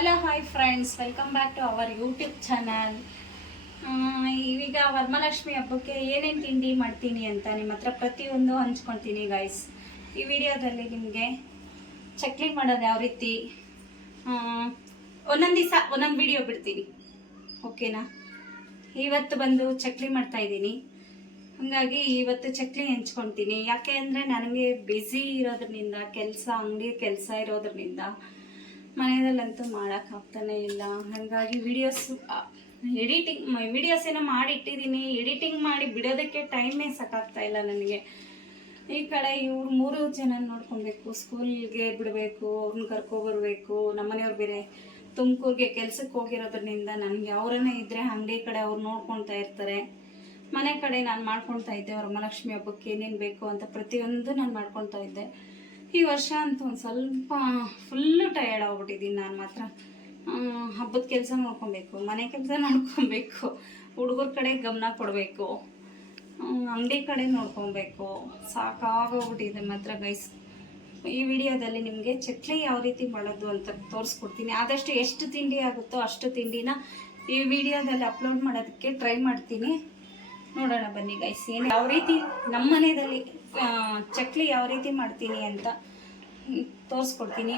Hello hi friends welcome back to our YouTube channel ಈಗ ವರಮಹಾಲಕ್ಷ್ಮಿ ಹಬ್ಬಕ್ಕೆ ಏನೇನು ತಿಂಡಿ ಮಾಡ್ತೀನಿ ಅಂತ ನಿಮ್ಮ ಹತ್ರ ಪ್ರತಿಯೊಂದು ಹಂಚ್ಕೊಳ್ತೀನಿ ಗೈಸ್ ಈ ವಿಡಿಯೋದಲ್ಲಿ ನಿಮಗೆ ಚಕ್ಲಿ ಮಾಡೋದು ಯಾವ ರೀತಿ? ಒಂದೊಂದು ದಿವಸ, ಒಂದೊಂದು ವಿಡಿಯೋ ಬಿಡ್ತೀನಿ. ಓಕೆನಾ ಇವತ್ತು ಬಂದು ಚಕ್ಲಿ ಮಾಡ್ತಾ ಇದ್ದೀನಿ. ಹಾಗಾಗಿ ಇವತ್ತು ಚಕ್ಲಿ ಹಂಚ್ಕೊಳ್ತೀನಿ. ಯಾಕೆ ಅಂದರೆ, ನನಗೆ ಬ್ಯುಸಿ ಇರೋದ್ರಿಂದ, ಕೆಲಸ ಅಂಗಡಿ ಕೆಲಸ ಇರೋದ್ರಿಂದ ಮನೆಯಲ್ಲಂತೂ ಮಾಡೋಕ್ಕಾಗ್ತಾನೆ ಇಲ್ಲ. ಹಾಗಾಗಿ ವಿಡಿಯೋಸ್ ಎಡಿಟಿಂಗ್ ವಿಡಿಯೋಸ್ ಏನೋ ಮಾಡಿಟ್ಟಿದ್ದೀನಿ ಎಡಿಟಿಂಗ್ ಮಾಡಿ ಬಿಡೋದಕ್ಕೆ ಟೈಮೇ ಸಾಕಾಗ್ತಾ ಇಲ್ಲ ನನಗೆ. ಈ ಕಡೆ ಇವ್ರು ಮೂರು ಜನ ನೋಡ್ಕೊಬೇಕು. ಸ್ಕೂಲ್ಗೆ ಬಿಡಬೇಕು ಅವ್ರನ್ನ ಕರ್ಕೊಬರ್ಬೇಕು ನಮ್ಮನೆಯವ್ರು ಬೇರೆ ತುಮಕೂರಿಗೆ ಕೆಲ್ಸಕ್ಕೆ ಹೋಗಿರೋದ್ರಿಂದ ನನಗೆ ಅವರನ್ನೇ ಇದ್ದರೆ ಅಂಗಡಿ ಕಡೆ ಅವ್ರು ನೋಡ್ಕೊತಾ ಇರ್ತಾರೆ. ಮನೆ ಕಡೆ ನಾನು ಮಾಡ್ಕೊತಾ ಇದ್ದೆ. ವರಮಹಾಲಕ್ಷ್ಮಿ ಹಬ್ಬಕ್ಕೆ ಏನೇನು ಬೇಕು ಅಂತ ಪ್ರತಿಯೊಂದು ನಾನು ಮಾಡ್ಕೊತಾ ಇದ್ದೆ. ಈ ವರ್ಷ ಅಂತೂ ಒಂದು ಸ್ವಲ್ಪ ಫುಲ್ಲು ಟಯರ್ಡ್ ಆಗ್ಬಿಟ್ಟಿದ್ದೀನಿ ನಾನು ಮಾತ್ರ. ಹಬ್ಬದ ಕೆಲಸ ನೋಡ್ಕೊಬೇಕು, ಮನೆ ಕೆಲಸ ನೋಡ್ಕೊಬೇಕು, ಹುಡುಗರ ಕಡೆ ಗಮನ ಕೊಡಬೇಕು ಅಂಗಡಿ ಕಡೆ ನೋಡ್ಕೊಬೇಕು. ಸಾಕಾಗೋಗ್ಬಿಟ್ಟಿದೆ ಮಾತ್ರ ಗೈಸ್ ಈ ವಿಡಿಯೋದಲ್ಲಿ ನಿಮಗೆ ಚಕ್ಲಿ ಯಾವ ರೀತಿ ಮಾಡೋದು ಅಂತ ತೋರಿಸ್ಕೊಡ್ತೀನಿ. ಆದಷ್ಟು ಎಷ್ಟು ತಿಂಡಿ ಆಗುತ್ತೋ ಅಷ್ಟು ತಿಂಡಿನ ಈ ವಿಡಿಯೋದಲ್ಲಿ ಅಪ್ಲೋಡ್ ಮಾಡೋದಕ್ಕೆ ಟ್ರೈ ಮಾಡ್ತೀನಿ. ನೋಡೋಣ ಬನ್ನಿ ಗೈಸ್ ಏನು ಯಾವ ರೀತಿ ನಮ್ಮ ಮನೆಯಲ್ಲಿ ಚಕ್ಲಿ ಯಾವ ರೀತಿ ಮಾಡ್ತೀನಿ ಅಂತ ತೋರಿಸ್ಕೊಡ್ತೀನಿ.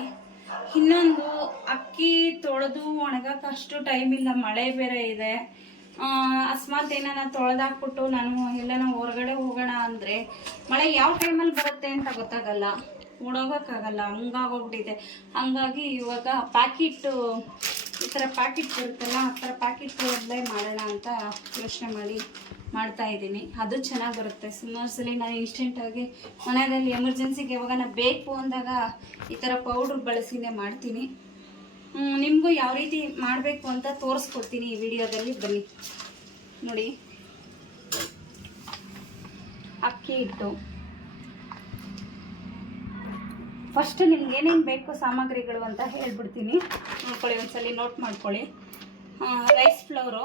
ಇನ್ನೊಂದು ಅಕ್ಕಿ ತೊಳೆದು ಒಣಗಕ್ಕೆ ಅಷ್ಟು ಟೈಮ್ ಇಲ್ಲ, ಮಳೆ ಬೇರೆ ಇದೆ. ಅಸ್ಮಾತ್ ಏನಾರ ತೊಳೆದಾಕ್ಬಿಟ್ಟು ನಾನು ಎಲ್ಲನ ಹೊರಗಡೆ ಹೋಗೋಣ ಅಂದರೆ ಮಳೆ ಯಾವ ಟೈಮಲ್ಲಿ ಬರುತ್ತೆ ಅಂತ ಗೊತ್ತಾಗಲ್ಲ. ಓಡೋಗೋಕ್ಕಾಗಲ್ಲ ಹಂಗಾಗೋಗ್ಬಿಟ್ಟಿದೆ ಹಂಗಾಗಿ ಇವಾಗ ಪ್ಯಾಕೆಟ್ ಥರ ಪ್ಯಾಕೆಟ್ ಬರುತ್ತಲ್ಲ ಆ ಥರ ಪ್ಯಾಕೆಟ್ ಬದಲೇ ಮಾಡೋಣ ಅಂತ ಯೋಚನೆ ಮಾಡಿ ಮಾಡ್ತಾ ಇದ್ದೀನಿ. ಅದು ಚೆನ್ನಾಗಿ ಬರುತ್ತೆ. ಸುಮಾರು ಸಲ ನಾನು ಇನ್ಸ್ಟೆಂಟಾಗಿ ಮನೆಯಲ್ಲಿ ಎಮರ್ಜೆನ್ಸಿಗೆ ಯಾವಾಗ ಬೇಕು ಅಂದಾಗ ಈ ಥರ ಪೌಡ್ರ್ ಬಳಸಿನೇ ಮಾಡ್ತೀನಿ. ನಿಮಗೂ ಯಾವ ರೀತಿ ಮಾಡಬೇಕು ಅಂತ ತೋರಿಸ್ಕೊಡ್ತೀನಿ ಈ ವಿಡಿಯೋದಲ್ಲಿ. ಬನ್ನಿ. ನೋಡಿ. ಅಕ್ಕಿ ಹಿಟ್ಟು. ಫಸ್ಟ್ ನಿಮ್ಗೆ ಏನೇನು ಬೇಕು ಸಾಮಗ್ರಿಗಳು ಅಂತ ಹೇಳ್ಬಿಡ್ತೀನಿ. ನೋಡ್ಕೊಳ್ಳಿ, ಒಂದ್ಸಲಿ ನೋಟ್ ಮಾಡ್ಕೊಳ್ಳಿ. ರೈಸ್ ಫ್ಲೋರು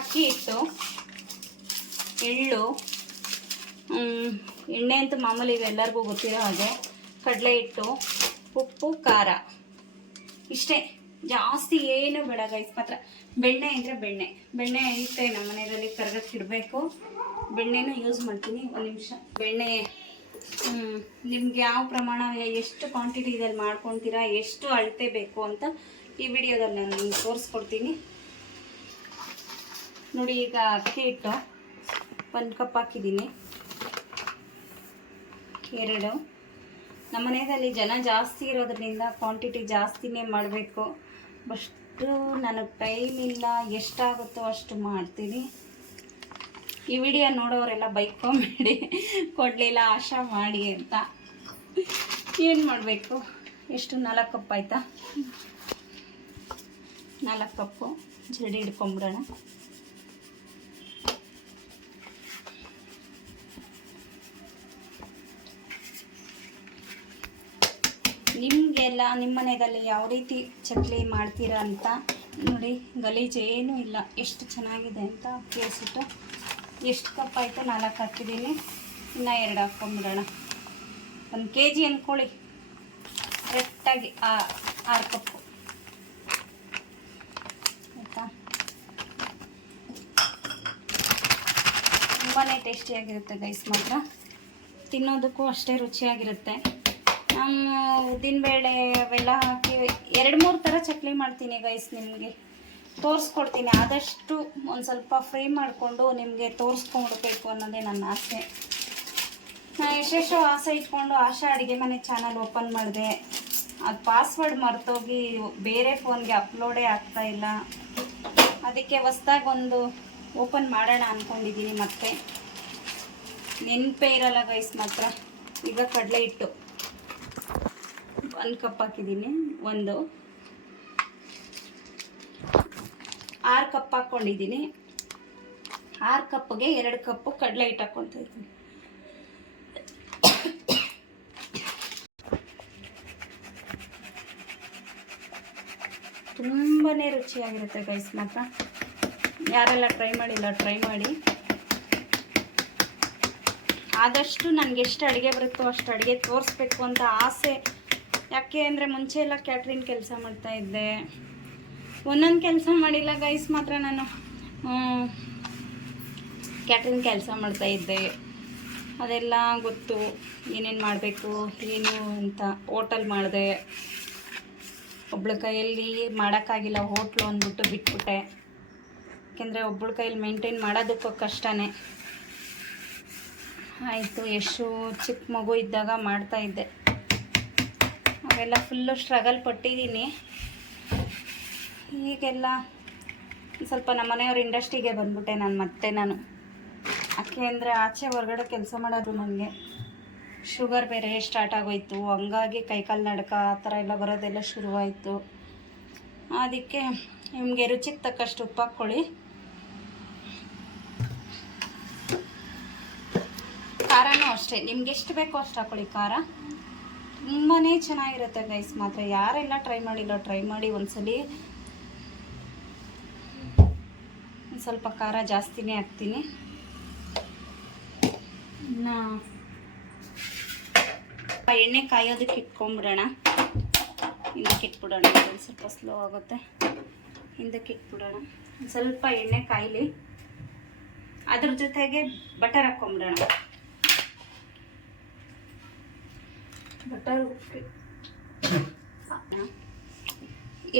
ಅಕ್ಕಿ ಹಿಟ್ಟು, ಎಳ್ಳು ಎಣ್ಣೆ ಅಂತೂ ಮಾಮೂಲಿ ಎಲ್ಲರಿಗೂ ಗೊತ್ತಿರೋ ಹಾಗೆ, ಕಡಲೆ ಹಿಟ್ಟು, ಉಪ್ಪು, ಖಾರ. ಇಷ್ಟೇ. ಜಾಸ್ತಿ ಏನು ಬೇಡ ಗೈಸ್ ಮಾತ್ರ ಬೆಣ್ಣೆ ಅಂದರೆ ಬೆಣ್ಣೆ. ಬೆಣ್ಣೆ ಐತೆ ನಮ್ಮ ಮನೆಯಲ್ಲಿ ಕರ್ಗಕ್ಕೆ ಇಡಬೇಕು. ಬೆಣ್ಣೆನೂ ಯೂಸ್ ಮಾಡ್ತೀನಿ. ಒಂದು ನಿಮಿಷ. ಬೆಣ್ಣೆ ನಿಮ್ಗೆ ಯಾವ ಪ್ರಮಾಣ ಎಷ್ಟು ಕ್ವಾಂಟಿಟಿ ಇದಲ್ಲಿ ಮಾಡ್ಕೊತೀರಾ, ಎಷ್ಟು ಅಳತೆ ಬೇಕು ಅಂತ ಈ ವಿಡಿಯೋದಲ್ಲಿ ನಾನು ನಿಮ್ಗೆ ತೋರಿಸ್ಕೊಡ್ತೀನಿ. ನೋಡಿ, ಈಗ ಅಕ್ಕಿ ಹಿಟ್ಟು ಒಂದು ಕಪ್ ಹಾಕಿದ್ದೀನಿ. ಎರಡು. ನಮ್ಮ ಮನೆಯಲ್ಲಿ ಜನ ಜಾಸ್ತಿ ಇರೋದ್ರಿಂದ ಕ್ವಾಂಟಿಟಿ ಜಾಸ್ತಿನೇ ಮಾಡಬೇಕು. ಅಷ್ಟು ನನಗೆ ಟೈಮ್ ಇಲ್ಲ, ಎಷ್ಟಾಗುತ್ತೋ ಅಷ್ಟು ಮಾಡ್ತೀನಿ. ಈ ವಿಡಿಯೋ ನೋಡೋರೆಲ್ಲ ಬೈಕೊಂಬೇಡಿ ಕೊಡಲಿಲ್ಲ, ಆಶಾ ಮಾಡಿ ಅಂತ. ಏನು ಮಾಡಬೇಕು? ಎಷ್ಟು ನಾಲ್ಕು ಕಪ್ ಆಯಿತಾ? ನಾಲ್ಕು ಕಪ್ಪು ಜಡಿ ಹಿಡ್ಕೊಂಬಿಡೋಣ. ನಿಮಗೆಲ್ಲ ನಿಮ್ಮ ಮನೆಯಲ್ಲಿ ಯಾವ ರೀತಿ ಚಕ್ಲಿ ಮಾಡ್ತೀರಾ ಅಂತ ನೋಡಿ, ಗಲೀಜು ಏನೂ ಇಲ್ಲ. ಎಷ್ಟು ಚೆನ್ನಾಗಿದೆ ಅಂತ ಕೇಳಿಸಿಟ್ಟು ಎಷ್ಟು ಕಪ್ ಆಯಿತು ನಾಲ್ಕು ಹಾಕಿದ್ದೀನಿ. ಇನ್ನು ಎರಡು ಹಾಕ್ಕೊಂಬಿಡೋಣ. ಒಂದು ಕೆ ಜಿ ಅಂದ್ಕೊಳ್ಳಿ ಕರೆಕ್ಟಾಗಿ ಆರು ಕಪ್ಪು. ಆಯಿತಾ? ತುಂಬಾ ಟೇಸ್ಟಿಯಾಗಿರುತ್ತೆ ಗೈಸ್ ಮಾತ್ರ. ತಿನ್ನೋದಕ್ಕೂ ಅಷ್ಟೇ ರುಚಿಯಾಗಿರುತ್ತೆ. ನಾನು ಉದ್ದಿನಬೇಳೆ ಅವೆಲ್ಲ ಹಾಕಿ ಎರಡು ಮೂರು ಥರ ಚಕ್ಲಿ ಮಾಡ್ತೀನಿ ಗೈಸ್ ನಿಮಗೆ. ತೋರಿಸ್ಕೊಡ್ತೀನಿ. ಆದಷ್ಟು ಒಂದು ಸ್ವಲ್ಪ ಫ್ರೀ ಮಾಡಿಕೊಂಡು ನಿಮಗೆ ತೋರಿಸ್ಕೊಂಡ್ಬಿಡ್ಬೇಕು ಅನ್ನೋದೇ ನನ್ನ ಆಸೆ. ನಾನು ಎಷ್ಟೆಷ್ಟೋ ಆಸೆ ಇಟ್ಕೊಂಡು ಆಶಾ ಅಡುಗೆ ಮನೆ ಚಾನಲ್ ಓಪನ್ ಮಾಡಿದೆ. ಅದು ಪಾಸ್ವರ್ಡ್ ಮರ್ತೋಗಿ ಬೇರೆ ಫೋನ್ಗೆ ಅಪ್ಲೋಡೇ ಆಗ್ತಾ ಇಲ್ಲ. ಅದಕ್ಕೆ ಹೊಸ್ದಾಗಿ ಒಂದು ಓಪನ್ ಮಾಡೋಣ ಅಂದ್ಕೊಂಡಿದ್ದೀನಿ ಮತ್ತೆ. ನೆನಪೇ ಇರಲ್ಲ ಗೈಸ್ ಮಾತ್ರ. ಈಗ ಕಡಲೆ ಹಿಟ್ಟು. ಒಂದು ಕಪ್ ಹಾಕಿದ್ದೀನಿ ಒಂದು. ಆರು ಕಪ್ ಹಾಕ್ಕೊಂಡಿದ್ದೀನಿ ಆರು ಕಪ್ಗೆ ಎರಡು ಕಪ್ಪು ಕಡಲೆ ಹಿಟ್ಟು ಹಾಕ್ಕೊತಾ ಇದ್ದೀನಿ. ತುಂಬಾ ರುಚಿಯಾಗಿರುತ್ತೆ ಗೈಸ್ ಮಾತ್ರ. ಯಾರೆಲ್ಲ ಟ್ರೈ ಮಾಡಿಲ್ಲ ಟ್ರೈ ಮಾಡಿ. ಆದಷ್ಟು ನನಗೆ ಎಷ್ಟು ಅಡುಗೆ ಬರುತ್ತೋ ಅಷ್ಟು ಅಡುಗೆ ತೋರಿಸ್ಬೇಕು ಅಂತ ಆಸೆ. ಯಾಕೆ ಅಂದರೆ ಮುಂಚೆ ಎಲ್ಲ ಕ್ಯಾಟ್ರಿನ್ ಕೆಲಸ ಮಾಡ್ತಾ ಇದ್ದೆ. ಒಂದೊಂದು ಕೆಲಸ ಮಾಡಿಲ್ಲ ಗೈಸ್ ಮಾತ್ರ ನಾನು ಕ್ಯಾಟ್ರಿನ್ ಕೆಲಸ ಮಾಡ್ತಾ ಇದ್ದೆ. ಅದೆಲ್ಲ ಗೊತ್ತು. ಏನೇನು ಮಾಡಬೇಕು, ಏನು ಅಂತ ಹೋಟೆಲ್ ಮಾಡಿದೆ. ಒಬ್ಳ ಕೈಯಲ್ಲಿ ಮಾಡೋಕ್ಕಾಗಿಲ್ಲ ಹೋಟ್ಲು ಅಂದ್ಬಿಟ್ಟು ಬಿಟ್ಬಿಟ್ಟೆ. ಯಾಕೆಂದರೆ ಒಬ್ಬಳ ಕೈಯಲ್ಲಿ ಮೇಂಟೈನ್ ಮಾಡೋದಕ್ಕೂ ಕಷ್ಟನೇ. ಆಯಿತು ಎಷ್ಟು ಚಿಕ್ಕ ಮಗು ಇದ್ದಾಗ ಮಾಡ್ತಾ ಇದ್ದೆ. ಅವೆಲ್ಲ ಫುಲ್ಲು ಸ್ಟ್ರಗಲ್ ಪಟ್ಟಿದ್ದೀನಿ. ಈಗೆಲ್ಲ ಸ್ವಲ್ಪ ನಮ್ಮ ಮನೆಯವ್ರ ಇಂಡಸ್ಟ್ರಿಗೆ ಬಂದ್ಬಿಟ್ಟೆ ನಾನು ಮತ್ತೆ ನಾನು. ಯಾಕೆ ಅಂದರೆ ಆಚೆ ಹೊರಗಡೆ ಕೆಲಸ ಮಾಡೋದು ನನಗೆ ಶುಗರ್ ಬೇರೆ ಸ್ಟಾರ್ಟ್ ಆಗೋಯ್ತು. ಹಂಗಾಗಿ ಕೈಕಾಲು ನಡ್ಕ ಆ ಥರ ಎಲ್ಲ ಬರೋದೆಲ್ಲ ಶುರುವಾಯಿತು. ಅದಕ್ಕೆ ನಿಮಗೆ ರುಚಿಗೆ ತಕ್ಕಷ್ಟು ಉಪ್ಪು ಹಾಕ್ಕೊಳ್ಳಿ. ಖಾರನೂ ಅಷ್ಟೇ. ನಿಮ್ಗೆ ಎಷ್ಟು ಬೇಕೋ ಅಷ್ಟು ಹಾಕ್ಕೊಳ್ಳಿ ಖಾರ. ತುಂಬಾ ಚೆನ್ನಾಗಿರುತ್ತೆ ಗೈಸ್ ಮಾತ್ರ ಯಾರೆಲ್ಲ ಟ್ರೈ ಮಾಡಿಲ್ಲ ಟ್ರೈ ಮಾಡಿ ಒಂದ್ಸಲಿ ಒಂದ್ ಸ್ವಲ್ಪ ಖಾರ ಜಾಸ್ತಿನೇ ಹಾಕ್ತೀನಿ. ಇನ್ನು ಎಣ್ಣೆ ಕಾಯೋದಕ್ಕೆ ಇಟ್ಕೊಂಬಿಡೋಣ. ಹಿಂದಕ್ಕೆ ಇಟ್ಬಿಡೋಣ ಒಂದು ಸ್ವಲ್ಪ ಸ್ಲೋ ಆಗುತ್ತೆ. ಹಿಂದಕ್ಕೆ ಇಟ್ಬಿಡೋಣ. ಸ್ವಲ್ಪ ಎಣ್ಣೆ ಕಾಯಲಿ. ಅದ್ರ ಜೊತೆಗೆ ಬಟರ್ ಹಾಕ್ಕೊಂಬಿಡೋಣ. ಬಟರ್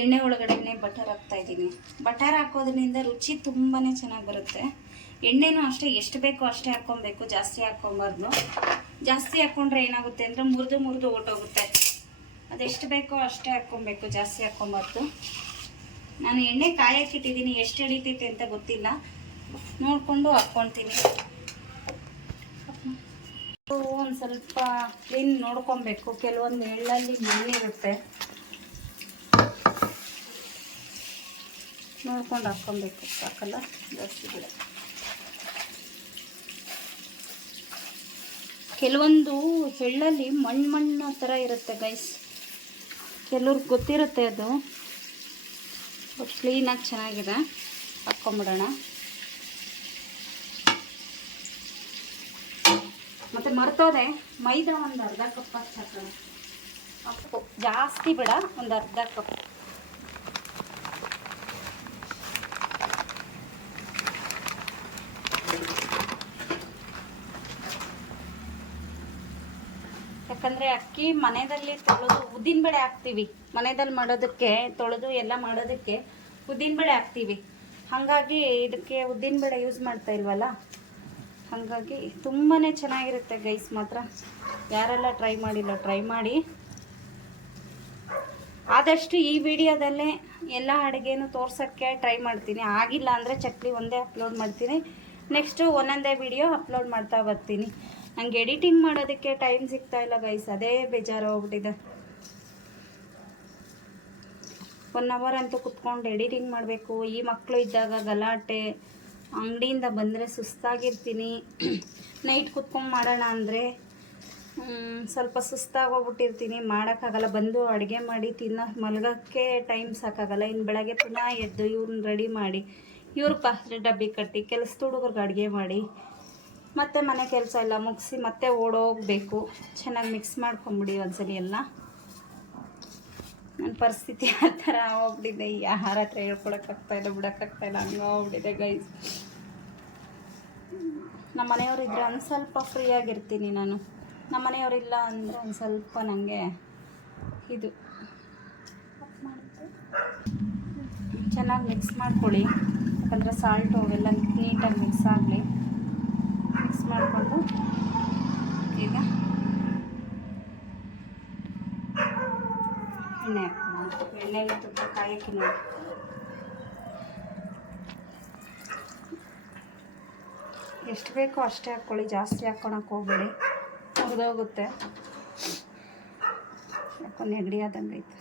ಎಣ್ಣೆ ಒಳಗಡೆನೆ ಬಟರ್ ಹಾಕ್ತಾ ಇದ್ದೀನಿ. ಬಟರ್ ಹಾಕೋದ್ರಿಂದ ರುಚಿ ತುಂಬಾ ಚೆನ್ನಾಗಿ ಬರುತ್ತೆ. ಎಣ್ಣೆನೂ ಅಷ್ಟೇ, ಎಷ್ಟು ಬೇಕೋ ಅಷ್ಟೇ ಹಾಕ್ಕೊಬೇಕು, ಜಾಸ್ತಿ ಹಾಕ್ಕೊಬಾರ್ದು. ಜಾಸ್ತಿ ಹಾಕ್ಕೊಂಡ್ರೆ ಏನಾಗುತ್ತೆ ಅಂದರೆ ಮುರಿದು ಮುರಿದು ಹೊರ್ಟೋಗುತ್ತೆ ಅದೆಷ್ಟು ಬೇಕೋ ಅಷ್ಟೇ ಹಾಕ್ಕೊಬೇಕು, ಜಾಸ್ತಿ ಹಾಕ್ಕೊಬಾರ್ದು. ನಾನು ಎಣ್ಣೆ ಕಾಯಕ್ಕಿಟ್ಟಿದ್ದೀನಿ ಎಷ್ಟು ಹಿಡಿತೈತೆ ಅಂತ ಗೊತ್ತಿಲ್ಲ. ನೋಡಿಕೊಂಡು ಹಾಕ್ಕೊತೀನಿ ಒಂದು ಸ್ವಲ್ಪ ಕ್ಲೀನ್ ನೋಡ್ಕೊಬೇಕು? ಕೆಲವೊಂದು ಎಳ್ಳಲ್ಲಿ ಮಣ್ಣಿರುತ್ತೆ ನೋಡ್ಕೊಂಡು ಹಾಕ್ಕೊಬೇಕು. ಸಾಕಲ್ಲ? ಜಾಸ್ತಿ ಬಿಡ. ಕೆಲವೊಂದು ಎಳ್ಳಲ್ಲಿ ಮಣ್ಣು ಮಣ್ಣು ಥರ ಇರುತ್ತೆ ಗೈಸ್ ಕೆಲವ್ರಿಗೆ ಗೊತ್ತಿರುತ್ತೆ ಅದು. ಬಟ್ ಕ್ಲೀನಾಗಿ ಚೆನ್ನಾಗಿದೆ. ಹಾಕ್ಕೊಂಬಿಡೋಣ. ಮತ್ತು ಮರ್ತೋದೆ. ಮೈದಾ ಒಂದು ಅರ್ಧ ಕಪ್ ಕಪ್ಪು ಜಾಸ್ತಿ ಬೇಡ, ಒಂದು ಅರ್ಧ ಕಪ್ ಯಾಕಂದರೆ ಅಕ್ಕಿ ಮನೆಯಲ್ಲಿ ತೊಳೆದು ಉದ್ದಿನಬೇಳೆ ಹಾಕ್ತೀವಿ. ಮನೆಯಲ್ಲಿ ಮಾಡೋದಕ್ಕೆ, ತೊಳೆದು ಎಲ್ಲ ಮಾಡೋದಕ್ಕೆ ಉದ್ದಿನಬೇಳೆ ಹಾಕ್ತೀವಿ. ಹಾಗಾಗಿ ಇದಕ್ಕೆ ಉದ್ದಿನಬೇಳೆ ಯೂಸ್ ಮಾಡ್ತಾ ಇಲ್ವಲ್ಲ? ಹಾಗಾಗಿ ತುಂಬಾ ಚೆನ್ನಾಗಿರುತ್ತೆ ಗೈಸ್ ಮಾತ್ರ. ಯಾರೆಲ್ಲ ಟ್ರೈ ಮಾಡಿಲ್ಲ ಟ್ರೈ ಮಾಡಿ. ಆದಷ್ಟು ಈ ವಿಡಿಯೋದಲ್ಲೇ ಎಲ್ಲ ಅಡುಗೆನೂ ತೋರ್ಸೋಕ್ಕೆ ಟ್ರೈ ಮಾಡ್ತೀನಿ. ಆಗಿಲ್ಲ ಅಂದರೆ ಚಕ್ಲಿ ಒಂದೇ ಅಪ್ಲೋಡ್ ಮಾಡ್ತೀನಿ. ನೆಕ್ಸ್ಟು ಒಂದೊಂದೇ ವಿಡಿಯೋ ಅಪ್ಲೋಡ್ ಮಾಡ್ತಾ ಬರ್ತೀನಿ. ನಂಗೆ ಎಡಿಟಿಂಗ್ ಮಾಡೋದಕ್ಕೆ ಟೈಮ್ ಸಿಗ್ತಾ ಇಲ್ಲ ಗೈಸ್ ಅದೇ ಬೇಜಾರು ಹೋಗ್ಬಿಟ್ಟಿದೆ ಒನ್ ಅವರ್ ಅಂತೂ ಕುತ್ಕೊಂಡು ಎಡಿಟಿಂಗ್ ಮಾಡಬೇಕು. ಈ ಮಕ್ಕಳು ಇದ್ದಾಗ ಗಲಾಟೆ. ಅಂಗಡಿಯಿಂದ ಬಂದರೆ ಸುಸ್ತಾಗಿರ್ತೀನಿ. ನೈಟ್ ಕುತ್ಕೊಂಡು ಮಾಡೋಣ ಅಂದರೆ ಸ್ವಲ್ಪ ಸುಸ್ತಾಗೋಗ್ಬಿಟ್ಟಿರ್ತೀನಿ. ಮಾಡೋಕ್ಕಾಗಲ್ಲ. ಬಂದು ಅಡುಗೆ ಮಾಡಿ ತಿನ್ನೋ, ಮಲಗೋಕ್ಕೆ ಟೈಮ್ ಸಾಕಾಗಲ್ಲ. ಇನ್ನು ಬೆಳಗ್ಗೆ ಪುನಃ ಎದ್ದು ಇವ್ರನ್ನ ರೆಡಿ ಮಾಡಿ, ಇವ್ರ ಪಾತ್ರೆ ಡಬ್ಬಿ ಕಟ್ಟಿ, ಕೆಲಸದ ಹುಡುಗರಿಗೆ ಅಡುಗೆ ಮಾಡಿ ಮತ್ತೆ ಮನೆ ಕೆಲಸ ಎಲ್ಲ ಮುಗಿಸಿ ಮತ್ತೆ ಓಡೋಗಬೇಕು. ಚೆನ್ನಾಗಿ ಮಿಕ್ಸ್ ಮಾಡ್ಕೊಂಬಿಡಿ ಒಂದ್ಸಲಿ ಎಲ್ಲ. ನನ್ನ ಪರಿಸ್ಥಿತಿ ಆ ಥರ ಹೋಗ್ಬಿಟ್ಟಿದೆ ಯಾರ ಹತ್ರ ಹೇಳ್ಕೊಳಕ್ಕಾಗ್ತಾಯಿಲ್ಲ ಇಲ್ಲ ಬಿಡೋಕ್ಕಾಗ್ತಾ ಇಲ್ಲ, ಹಂಗೆ ಹೋಗ್ಬಿಟ್ಟಿದೆ ಗೈಸ್ ನಮ್ಮ ಮನೆಯವ್ರು ಇದ್ರೆ ಒಂದು ಸ್ವಲ್ಪ ಫ್ರೀ ಆಗಿರ್ತೀನಿ ನಾನು. ನಮ್ಮ ಮನೆಯವರಿಲ್ಲ ಅಂದರೆ ಒಂದು ಸ್ವಲ್ಪ ನನಗೆ ಇದು ಚೆನ್ನಾಗಿ ಮಿಕ್ಸ್ ಮಾಡ್ಕೊಳ್ಳಿ. ಯಾಕಂದರೆ ಸಾಲ್ಟು ಅವೆಲ್ಲ ನೀಟಾಗಿ ಮಿಕ್ಸ್ ಆಗಲಿ. ಮಿಕ್ಸ್ ಮಾಡಿಕೊಂಡು ಈಗ ಎಣ್ಣೆ ಹಾಕೋಣ ಎಣ್ಣೆಗೆ ತುಪ್ಪ ಕಾಯಕ್ಕೆ ನೋಡಿ. ಎಷ್ಟು ಬೇಕೋ ಅಷ್ಟೇ ಹಾಕ್ಕೊಳ್ಳಿ, ಜಾಸ್ತಿ ಹಾಕ್ಕೊಳಕ್ಕೆ ಹೋಗ್ಬೇಡಿ. ಮುರಿದೋಗುತ್ತೆ ಯಾಕೋ ನೆಗಡಿ ಆದಂಗೆ ಐತೆ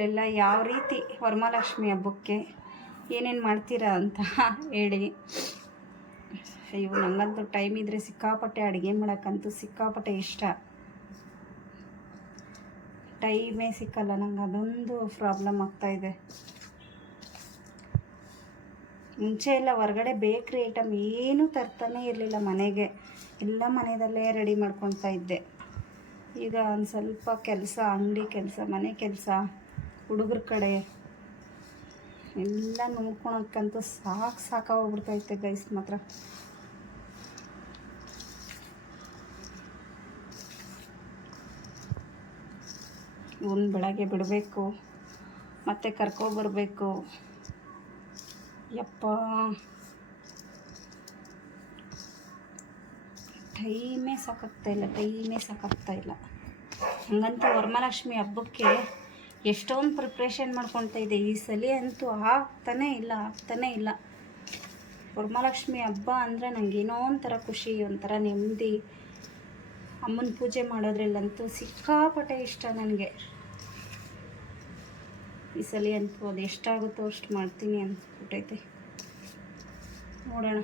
ನಿಮ್ಮ ಯಾವ ರೀತಿ ವರಮಹಾಲಕ್ಷ್ಮಿ ಹಬ್ಬಕ್ಕೆ ಏನೇನು ಮಾಡ್ತೀರಾ ಅಂತ ಹೇಳಿ. ಅಯ್ಯೋ ನನಗಂತೂ ಟೈಮ್ ಇದ್ದರೆ ಸಿಕ್ಕಾಪಟ್ಟೆ ಅಡುಗೆ ಮಾಡೋಕ್ಕಂತೂ ಸಿಕ್ಕಾಪಟ್ಟೆ ಇಷ್ಟ. ಟೈಮೇ ಸಿಕ್ಕಲ್ಲ, ನಂಗೆ ಅದೊಂದು ಪ್ರಾಬ್ಲಮ್ ಆಗ್ತಾಯಿದೆ ಮುಂಚೆ ಎಲ್ಲ ಹೊರಗಡೆ ಬೇಕ್ರಿ ಐಟಮ್ ಏನೂ ತರ್ತಾನೆ ಇರಲಿಲ್ಲ ಮನೆಗೆ. ಎಲ್ಲ ಮನೆಯಲ್ಲೇ ರೆಡಿ ಮಾಡ್ಕೊಳ್ತಾ ಇದ್ದೆ. ಈಗ ಒಂದು ಸ್ವಲ್ಪ ಕೆಲಸ, ಅಂಗಡಿ ಕೆಲಸ, ಮನೆ ಕೆಲಸ. ಹುಡುಗರ ಕಡೆ. ಎಲ್ಲ ನೋಡ್ಕೊಳಕ್ಕಂತೂ ಸಾಕು ಸಾಕಾಗೋಗ್ಬಿಡ್ತೈತೆ ಗೈಸ್ ಮಾತ್ರ. ಒಂದು ಬೆಳಗ್ಗೆ ಬಿಡಬೇಕು, ಮತ್ತೆ ಕರ್ಕೊಬರ್ಬೇಕು ಯಪ್ಪ. ಟೈಮೇ ಸಾಕಾಗ್ತಾ ಇಲ್ಲ ಟೈಮೇ ಸಾಕಾಗ್ತಾ ಇಲ್ಲ. ಹಂಗಂತೂ ವರಮಹಾಲಕ್ಷ್ಮಿ ಹಬ್ಬಕ್ಕೆ ಎಷ್ಟೊಂದು ಪ್ರಿಪ್ರೇಷನ್ ಮಾಡ್ಕೊತಾ ಇದ್ದೆ ಈ ಸಲ ಅಂತೂ ಆಗ್ತಾನೇ ಇಲ್ಲ ಆಗ್ತಾನೇ ಇಲ್ಲ. ವರಮಹಾಲಕ್ಷ್ಮಿ ಹಬ್ಬ ಅಂದರೆ ನನಗೇನೋ ಒಂಥರ ಖುಷಿ, ಒಂಥರ ನೆಮ್ಮದಿ. ಅಮ್ಮನ ಪೂಜೆ ಮಾಡೋದ್ರಲ್ಲಂತೂ ಸಿಕ್ಕಾಪಟ್ಟೆ ಇಷ್ಟ ನನಗೆ. ಈ ಸಲ ಅಂತೂ ಅದು ಎಷ್ಟಾಗುತ್ತೋ ಅಷ್ಟು ಮಾಡ್ತೀನಿ ಅಂದ್ಬಿಟ್ಟೈತೆ ನೋಡೋಣ.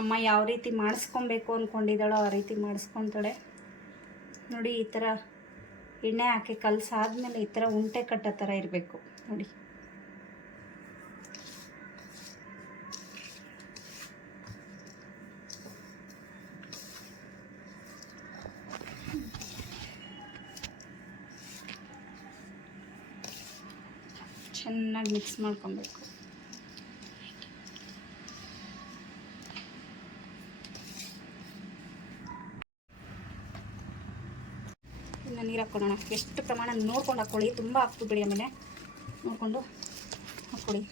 ಅಮ್ಮ ಯಾವ ರೀತಿ ಮಾಡಿಸ್ಕೊಬೇಕು ಅಂದ್ಕೊಂಡಿದ್ದಾಳೋ ಆ ರೀತಿ ಮಾಡಿಸ್ಕೊತಾಳೆ ನೋಡಿ ಈ ಥರ ಎಣ್ಣೆ ಹಾಕಿ ಕಲಸಾದ್ಮೇಲೆ ಈ ಥರ ಉಂಟೆ ಕಟ್ಟೋ ಥರ ಇರಬೇಕು. ನೋಡಿ. ಚೆನ್ನಾಗಿ ಮಿಕ್ಸ್ ಮಾಡ್ಕೊಬೇಕು ಇನ್ನು ನೀರು ಹಾಕ್ಕೊಳ್ಳೋಣ ಎಷ್ಟು ಪ್ರಮಾಣ ನೋಡ್ಕೊಂಡು ಹಾಕ್ಕೊಳ್ಳಿ ತುಂಬ ಹಾಕ್ಬಿಟ್ಬಿಡಿ ಆಮೇಲೆ. ನೋಡಿಕೊಂಡು ಹಾಕ್ಕೊಳ್ಳಿ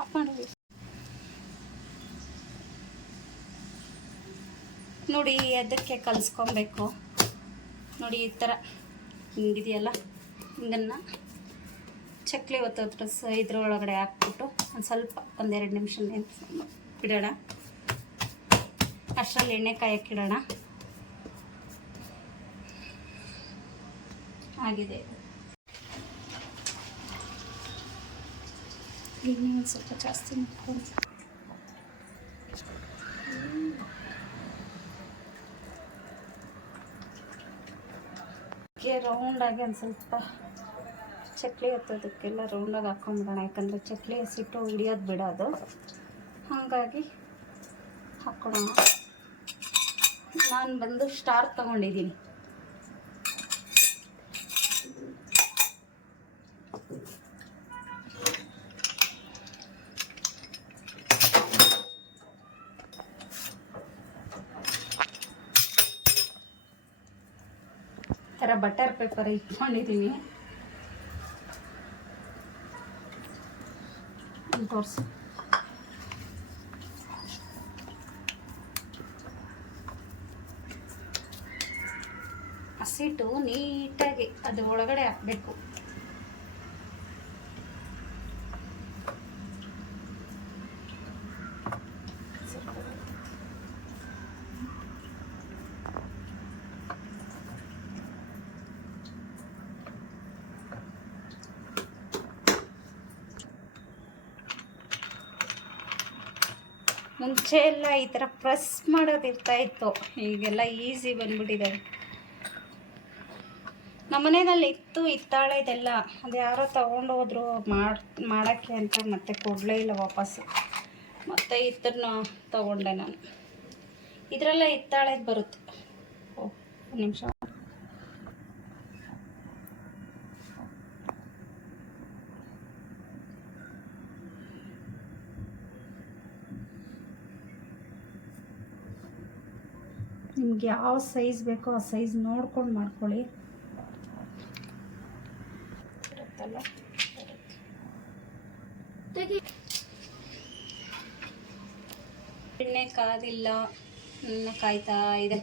ಆಫ್ ಮಾಡಿ ನೋಡಿ, ಅದಕ್ಕೆ ಕಲಿಸ್ಕೊಬೇಕು. ನೋಡಿ, ಈ ಥರ ಹಿಂಗಿದೆಯಲ್ಲ? ಹಿಂಗನ್ನು ಚಕ್ಲಿ ಒತ್ತೋದ್ರ ಸ ಇದ್ರೊಳಗಡೆ ಹಾಕ್ಬಿಟ್ಟು ಒಂದು ಸ್ವಲ್ಪ ಒಂದೆರಡು ನಿಮಿಷ ಬಿಡೋಣ. ಅಷ್ಟರಲ್ಲಿ ಎಣ್ಣೆ ಕಾಯಕ್ಕಿಡೋಣ. ಆಗಿದೆ. ಎಣ್ಣೆ ಒಂದು ಸ್ವಲ್ಪ ಜಾಸ್ತಿ ಮಾಡ್ಕೊಂಡು ರೌಂಡಾಗಿ ಒಂದು ಸ್ವಲ್ಪ ಚಕ್ಲಿ ಹತ್ತೋದಕ್ಕೆಲ್ಲ ರೌಂಡಾಗಿ ಹಾಕೊಂಡ್ಬಿಡೋಣ ಯಾಕಂದರೆ ಚಕ್ಲಿ ಹಸಿಟ್ಟು ಹಿಡಿಯೋದು ಬಿಡೋದು. ಹಾಗಾಗಿ ಹಾಕ್ಕೊಡೋಣ. ನಾನು ಬಂದು ಸ್ಟಾರ್ ತೊಗೊಂಡಿದ್ದೀನಿ ಥರ ಪೇಪರ್ ಇಟ್ಕೊಂಡಿದ್ದೀನಿ. ತೋರಿಸಿ. ಹಸಿಟ್ಟು ನೀಟಾಗಿ ಅದು ಒಳಗಡೆ ಹಾಕಬೇಕು. ಮುಂಚೆ ಎಲ್ಲ ಈ ಥರ ಪ್ರೆಸ್ ಮಾಡೋದಿರ್ತಾ ಇತ್ತು. ಈಗೆಲ್ಲ ಈಸಿ ಬಂದ್ಬಿಟ್ಟಿದೆ. ನಮ್ಮ ಮನೆಯಲ್ಲಿ ಇತ್ತು, ಇತ್ತಾಳೆ ಇದೆಲ್ಲ. ಅದು ಯಾರೋ ತಗೊಂಡು ಹೋದ್ರು ಮಾಡಿ, ಮಾಡೋಕ್ಕೆ ಅಂತ ಮತ್ತೆ ಕೊಡಲೇ ಇಲ್ಲ ವಾಪಸ್ಸು ಮತ್ತೆ ಇದನ್ನ ತಗೊಂಡೆ ನಾನು. ಇದರಲ್ಲೇ ಇತ್ತಾಳೆದು ಬರುತ್ತೆ. ಓ ನಿಮಿಷ. ನಿಮ್ಗೆ ಯಾವ ಸೈಜ್ ಬೇಕೋ ಆ ಸೈಜ್ ನೋಡ್ಕೊಂಡು ಮಾಡ್ಕೊಳ್ಳಿ. ಎಣ್ಣೆ, ಕಾದಿಲ್ಲ ಕಾಯ್ತಾ ಇದೆ.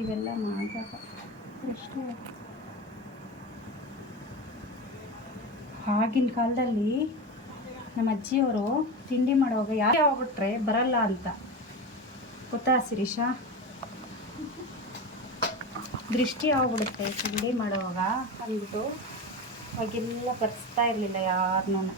ಇವೆಲ್ಲ ಮಾಡಿದಾಗ ಎಷ್ಟು? ಆಗಿನ ಕಾಲದಲ್ಲಿ ನಮ್ಮ ಅಜ್ಜಿಯವರು ತಿಂಡಿ ಮಾಡುವಾಗ ಯಾರು ಹೋಗ್ಬಿಟ್ರೆ ಬರಲ್ಲ ಅಂತ. ಗೊತ್ತಾ ಶಿರೀಷ? ದೃಷ್ಟಿ ಆಗ್ಬಿಡುತ್ತೆ ತಿಂಡಿ ಮಾಡುವಾಗ ಅಂದ್ಬಿಟ್ಟು ಅವಾಗೆಲ್ಲ ಬರ್ಸ್ತಾ ಇರಲಿಲ್ಲ ಯಾರನ್ನೂ.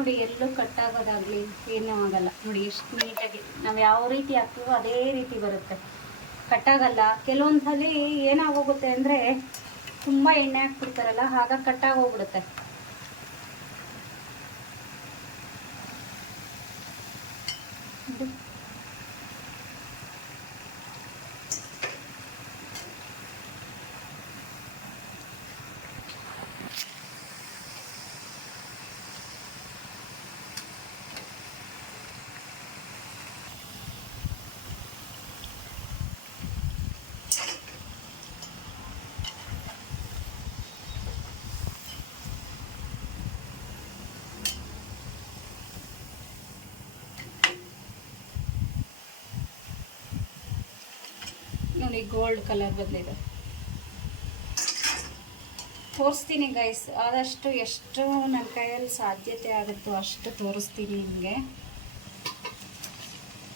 ನೋಡಿ ಎಲ್ಲೂ ಕಟ್ಟಾಗೋದಾಗಲಿ ಏನೂ ಆಗಲ್ಲ. ನೋಡಿ ಎಷ್ಟು ನೀಟಾಗಿ ನಾವು ಯಾವ ರೀತಿ ಹಾಕ್ತೀವೋ ಅದೇ ರೀತಿ ಬರುತ್ತೆ. ಕಟ್ಟಾಗಲ್ಲ ಕೆಲವೊಂದು ಸಲ ಏನಾಗೋಗುತ್ತೆ ಅಂದರೆ ತುಂಬ ಎಣ್ಣೆ ಹಾಕ್ಬಿಡ್ತಾರಲ್ಲ ಆಗ ಕಟ್ಟಾಗೋಗ್ಬಿಡುತ್ತೆ ನೋಡಿ ಗೋಲ್ಡ್ ಕಲರ್ ಬಂದಿದೆ. ತೋರಿಸ್ತೀನಿ ಗೈಸ್ ಆದಷ್ಟು ಎಷ್ಟು ನನ್ನ ಕೈಯಲ್ಲಿ ಸಾಧ್ಯತೆ ಆಗುತ್ತೋ ಅಷ್ಟು ತೋರಿಸ್ತೀನಿ ನಿಮಗೆ.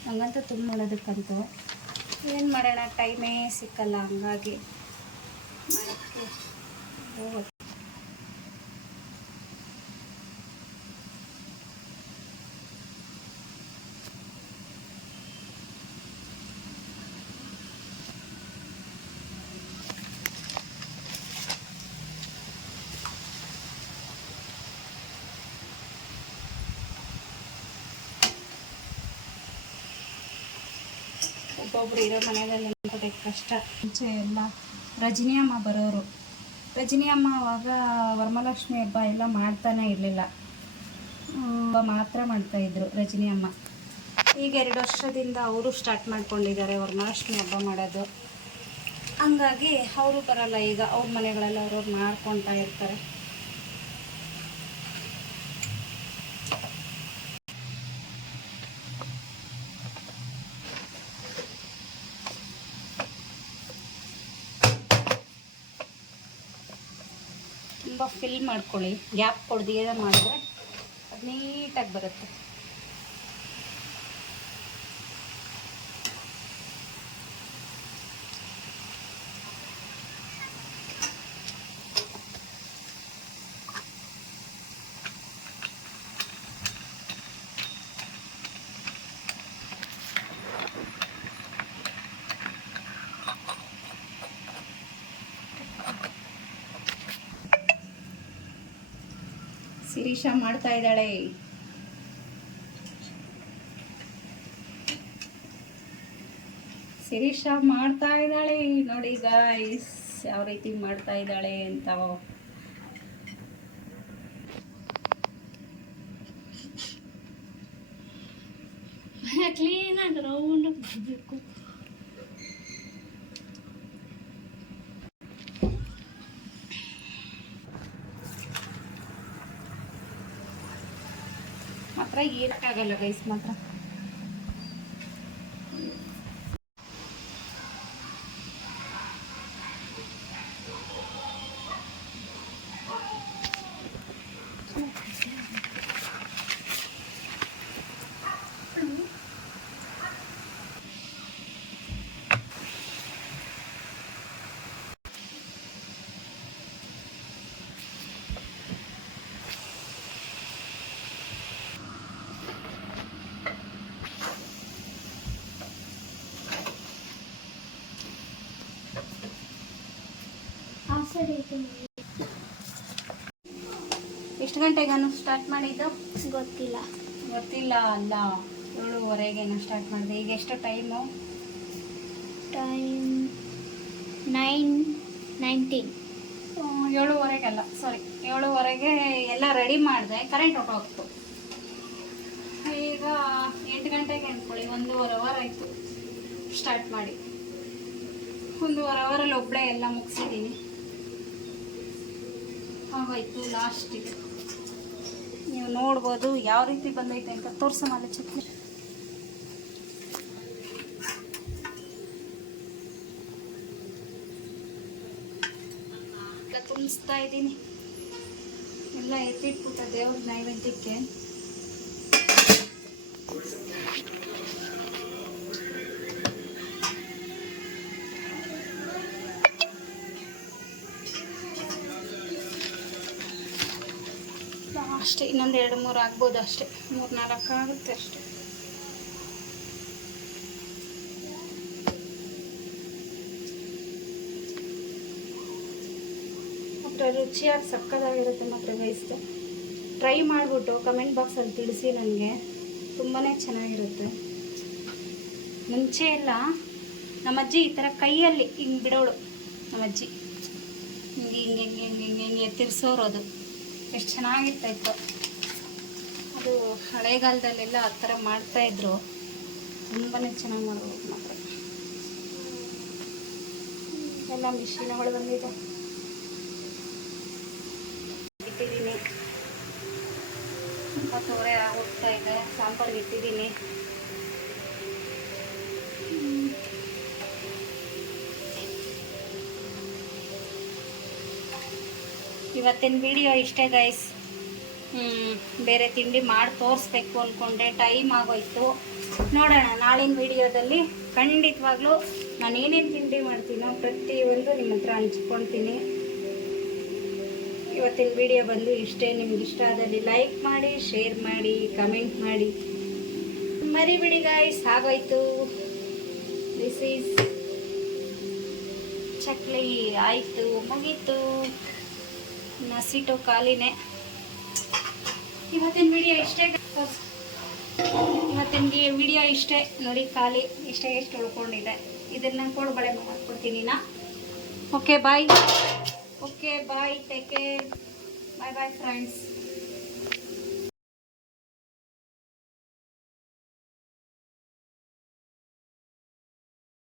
ಹಂಗಂತ ತುಂಬ ಮಾಡೋದಕ್ಕಂತೂ. ಏನು ಮಾಡೋಣ? ಟೈಮೇ ಸಿಕ್ಕಲ್ಲ, ಹಂಗಾಗಿ. ಒಬ್ಬೊಬ್ರು ಇರೋ ಮನೆಯಲ್ಲಿ ನಿಂತ್ಕೋಬೇಕು ಕಷ್ಟ. ಮುಂಚೆ ಎಲ್ಲ ರಜನಿ ಅಮ್ಮ ಬರೋರು. ರಜನಿ ಅಮ್ಮ ಅವಾಗ ವರಮಹಾಲಕ್ಷ್ಮಿ ಹಬ್ಬ ಎಲ್ಲ ಮಾಡ್ತಾನೆ ಇರಲಿಲ್ಲ. ಹಬ್ಬ ಮಾತ್ರ ಮಾಡ್ತಾಯಿದ್ರು ರಜನಿ ಅಮ್ಮ. ಈಗ ಎರಡು ವರ್ಷದಿಂದ ಅವರು ಸ್ಟಾರ್ಟ್ ಮಾಡ್ಕೊಂಡಿದ್ದಾರೆ ವರಮಹಾಲಕ್ಷ್ಮಿ ಹಬ್ಬ ಮಾಡೋದು. ಹಂಗಾಗಿ ಅವರು ಬರಲ್ಲ ಈಗ. ಅವ್ರ ಮನೆಗಳಲ್ಲಿ ಅವ್ರವ್ರು ಮಾಡ್ಕೊತಾ ಇರ್ತಾರೆ. ಫಿಲ್ ಮಾಡ್ಕೊಳ್ಳಿ. ಗ್ಯಾಪ್ ಕೊಡ್ದೇ ಮಾಡಿದ್ರೆ ಅದು ನೀಟಾಗಿ ಬರುತ್ತೆ. ಶಿರೀಷ ಮಾಡ್ತಾ ಇದ್ದಾಳೆ. ಶಿರೀಷ ಮಾಡ್ತಾ ಇದ್ದಾಳೆ. ನೋಡಿ ಗಾಯ್ಸ್ ಯಾವ ರೀತಿ ಮಾಡ್ತಾ ಇದ್ದಾಳೆ ಅಂತ ಕ್ಲೀನಾಗಿ ರೌಂಡಾಗಿ ಬರಬೇಕು ಮಾತ್ರ ಏರಕ್ಕಾಗಲ್ಲ ಗೈಸ್ ಮಾತ್ರ. ಎಷ್ಟು ಗಂಟೆಗಾನು ಸ್ಟಾರ್ಟ್ ಮಾಡಿದ್ದು? ಗೊತ್ತಿಲ್ಲ. ಗೊತ್ತಿಲ್ಲ ಅಲ್ಲ ಏಳುವರೆಗೇನು ಸ್ಟಾರ್ಟ್ ಮಾಡಿದೆ. ಈಗ ಎಷ್ಟು ಟೈಮು ಟೈಮ್ ನೈನ್ ನೈನ್ಟೀನ್ ಏಳುವರೆಗಲ್ಲ ಸಾರಿ ಏಳುವರೆಗೆ ಎಲ್ಲ ರೆಡಿ ಮಾಡಿದೆ. ಕರೆಂಟ್ ಹೊಟ್ಟೋಗ್ತು ಈಗ ಎಂಟು ಗಂಟೆಗೆ ಅಂದ್ಕೊಳ್ಳಿ ಒಂದೂವರೆ ಅವರ್ ಆಯಿತು ಸ್ಟಾರ್ಟ್ ಮಾಡಿ. ಒಂದೂವರೆ ಅವರಲ್ಲಿ ಒಬ್ಬಳೇ ಎಲ್ಲ ಮುಗಿಸಿದ್ದೀನಿ. ಆಗೋಯ್ತು ಲಾಸ್ಟಿಗೆ. ನೀವು ನೋಡ್ಬೋದು ಯಾವ ರೀತಿ ಬಂದೈತೆ ಅಂತ. ತೋರ್ಸೋ ಮಾಲೆ ಚಟ್ನಿ ತುಂಬಿಸ್ತಾ ಇದ್ದೀನಿ. ಎಲ್ಲ ಎತ್ತಿಟ್ಬಿಟ್ಟ ದೇವ್ರ ನೈವೇದ್ಯಕ್ಕೆ. ಅಷ್ಟೇ, ಇನ್ನೊಂದು ಎರಡು ಮೂರು ಆಗ್ಬೋದು ಅಷ್ಟೇ. ಮೂರು ನಾಲ್ಕು ಆಗುತ್ತೆ ಅಷ್ಟೇ. ಮಾತ್ರ ರುಚಿಯಾಗಿ ಸಕ್ಕದಾಗಿರುತ್ತೆ ಮಾತ್ರ ಬೇಯಿಸ್ತು ಟ್ರೈ ಮಾಡಿಬಿಟ್ಟು ಕಮೆಂಟ್ ಬಾಕ್ಸಲ್ಲಿ ತಿಳಿಸಿ ನನಗೆ ತುಂಬಾ ಚೆನ್ನಾಗಿರುತ್ತೆ. ಮುಂಚೆ ಎಲ್ಲ ನಮ್ಮಜ್ಜಿ ಈ ಥರ ಕೈಯಲ್ಲಿ ಹಿಂಗೆ ಬಿಡೋಳು. ನಮ್ಮಜ್ಜಿ ಹಿಂಗೆ ಹಿಂಗೆ ಹಿಂಗೆ ಹಿಂಗೆ ಹಿಂಗೆ ಹಿಂಗೆ ಎತ್ತಿರ್ಸೋರು ಅದು. ಎಷ್ಟು ಚೆನ್ನಾಗಿರ್ತಾಯಿತ್ತು. ಅದು ಹಳೆಗಾಲದಲ್ಲೆಲ್ಲ ಆ ಥರ ಮಾಡ್ತಾಯಿದ್ರು. ತುಂಬಾ ಚೆನ್ನಾಗಿ ಮಾಡ್ಬೋದು ಮಾತ್ರ. ಎಲ್ಲ ಮಿಷಿನ್ಗಳು ಬಂದಿದೆ. ಇಟ್ಟಿದ್ದೀನಿ. ಇಪ್ಪತ್ತುವರೆ ಹೋಗ್ತಾ ಇದೆ. ಸಾಂಬಾರ್ಗೆ ಇಟ್ಟಿದ್ದೀನಿ. ಇವತ್ತಿನ ವಿಡಿಯೋ ಇಷ್ಟೇ ಗೈಸ್ ಬೇರೆ ತಿಂಡಿ ಮಾಡಿ ತೋರಿಸ್ಬೇಕು ಅಂದ್ಕೊಂಡೆ ಟೈಮ್ ಆಗೋಯ್ತು. ನೋಡೋಣ, ನಾಳಿನ ವಿಡಿಯೋದಲ್ಲಿ ಖಂಡಿತವಾಗ್ಲೂ ನಾನು ಏನೇನು ತಿಂಡಿ ಮಾಡ್ತೀನೋ ಪ್ರತಿಯೊಂದು ನಿಮ್ಮ ಹತ್ರ ಹಂಚ್ಕೊಳ್ತೀನಿ ಇವತ್ತಿನ ವಿಡಿಯೋ ಬಂದು ಇಷ್ಟೇ. ನಿಮ್ಗೆ ಇಷ್ಟ ಆದಲ್ಲಿ ಲೈಕ್ ಮಾಡಿ ಶೇರ್ ಮಾಡಿ ಕಮೆಂಟ್ ಮಾಡಿ. ಮರಿಬಿಡಿ ಗಾಯ್ಸ್ ಆಗೋಯ್ತು. This is chakli. ಆಯಿತು, ಮುಗೀತು. ನಸಿಟು ಖಾಲಿನೇ ಇವತ್ತಿನ ವಿಡಿಯೋ ಇಷ್ಟೇ. ಇವತ್ತಿನ ವಿಡಿಯೋ ಇಷ್ಟೇ. ನೋಡಿ ಖಾಲಿ ಇಷ್ಟೇ ಎಷ್ಟು ಉಳ್ಕೊಂಡಿದೆ. ಇದನ್ನ ಕೂಡ ಬಳೆ ಮಾಡ್ಕೊಡ್ತೀನಿ ನಾ. Okay bye okay bye take care bye bye friends